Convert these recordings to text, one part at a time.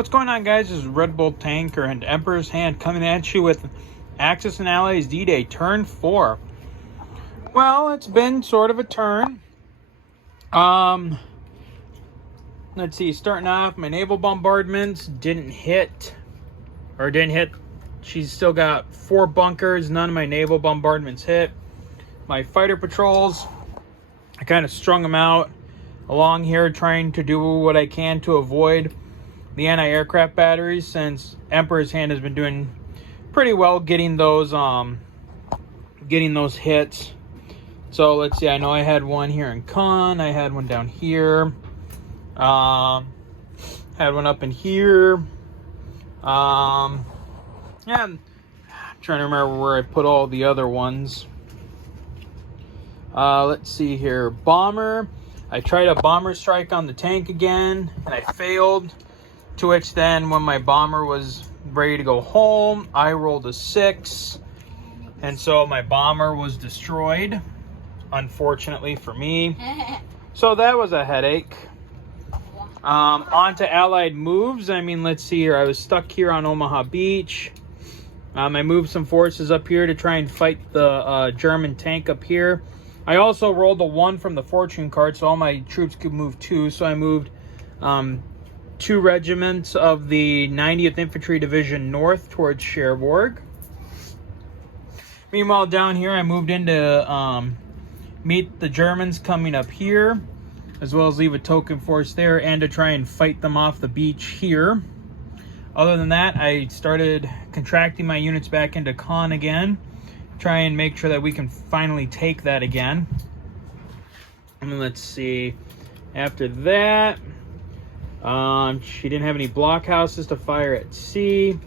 What's going on, guys? This is Red Bull Tanker and Emperor's Hand coming at you with Axis and Allies D-Day Turn 4. Well, it's been sort of a turn. Let's see, starting off, my naval bombardments didn't hit. She's still got 4 bunkers. None of my naval bombardments hit. My fighter patrols, I kind of strung them out along here, trying to do what I can to avoid the anti-aircraft batteries, since Emperor's Hand has been doing pretty well getting those hits. So let's see, I know I had one here in Con, I had one down here, had one up in here. Yeah, I'm trying to remember where I put all the other ones. Let's see here, bomber. I tried a bomber strike on the tank again, and I failed. To which then, when my bomber was ready to go home, I rolled a 6. And so my bomber was destroyed, unfortunately for me. So that was a headache. On to Allied moves. I mean, let's see here. I was stuck here on Omaha Beach. I moved some forces up here to try and fight the German tank up here. I also rolled a 1 from the fortune card, so all my troops could move 2. So I moved 2 regiments of the 90th Infantry Division north towards Cherbourg. Meanwhile, down here, I moved in to meet the Germans coming up here, as well as leave a token force there, and to try and fight them off the beach here. Other than that, I started contracting my units back into Con again, try and make sure that we can finally take that again. And let's see, after that, she didn't have any blockhouses to fire at sea.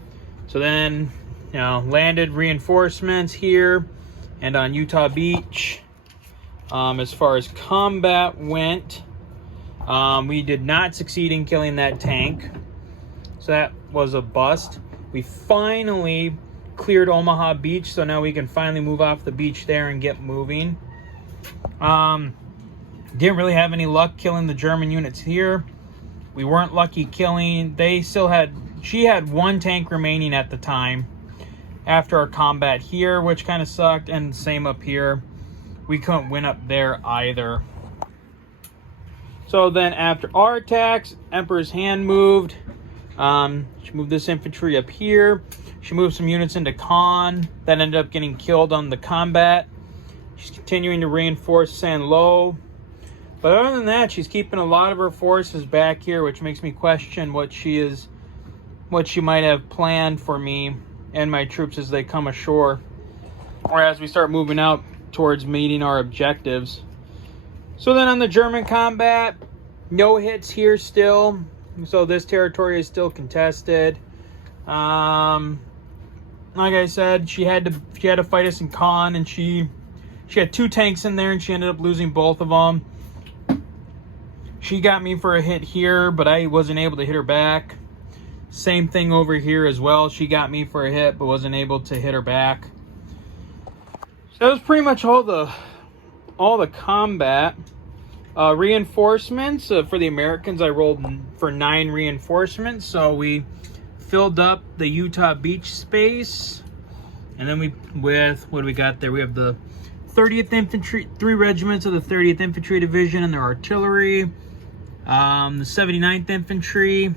So then, landed reinforcements here and on Utah Beach. As far as combat went, we did not succeed in killing that tank. So that was a bust. We finally cleared Omaha Beach, so now we can finally move off the beach there and get moving. Didn't really have any luck killing the German units here. We weren't lucky killing. She had 1 tank remaining at the time after our combat here, which kind of sucked, and same up here. We couldn't win up there either. So then after our attacks, Emperor's Hand moved. She moved this infantry up here. She moved some units into Con that ended up getting killed on the combat. She's continuing to reinforce San Lo. But other than that, she's keeping a lot of her forces back here, which makes me question what she might have planned for me and my troops as they come ashore, or as we start moving out towards meeting our objectives. So then on the German combat, no hits here still. So this territory is still contested. Like I said, she had to fight us in Con, and she had 2 tanks in there, and she ended up losing both of them. She got me for a hit here, but I wasn't able to hit her back. Same thing over here as well. She got me for a hit, but wasn't able to hit her back. So that was pretty much all the combat. Reinforcements for the Americans, I rolled for 9 reinforcements. So we filled up the Utah Beach space, and then what do we got there? We have the 30th Infantry, 3 regiments of the 30th Infantry Division and their artillery. The 79th Infantry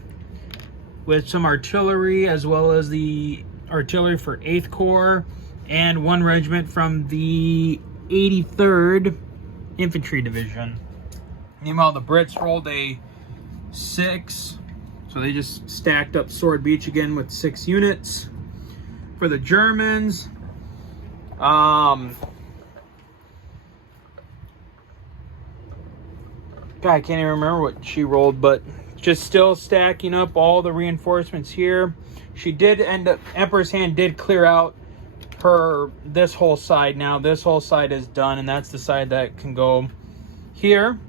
with some artillery, as well as the artillery for 8th Corps, and 1 regiment from the 83rd Infantry Division. Meanwhile, the Brits rolled a 6, so they just stacked up Sword Beach again with 6 units. For the Germans, God, I can't even remember what she rolled, but just still stacking up all the reinforcements here. She did end up, Emperor's Hand did clear out this whole side now. This whole side is done, and that's the side that can go here.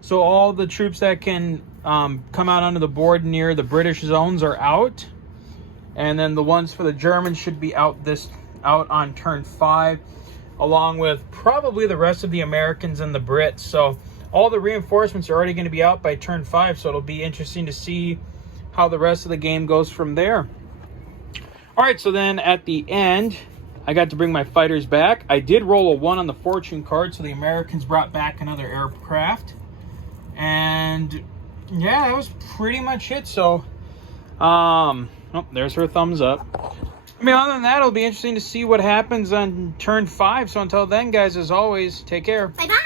So all the troops that can come out onto the board near the British zones are out. And then the ones for the Germans should be out on turn 5, along with probably the rest of the Americans and the Brits. So all the reinforcements are already going to be out by turn 5, so it'll be interesting to see how the rest of the game goes from there. All right, so then at the end, I got to bring my fighters back. I did roll a 1 on the fortune card, so the Americans brought back another aircraft. And yeah, that was pretty much it. So, oh, there's her thumbs up. I mean, other than that, it'll be interesting to see what happens on turn 5. So until then, guys, as always, take care. Bye-bye.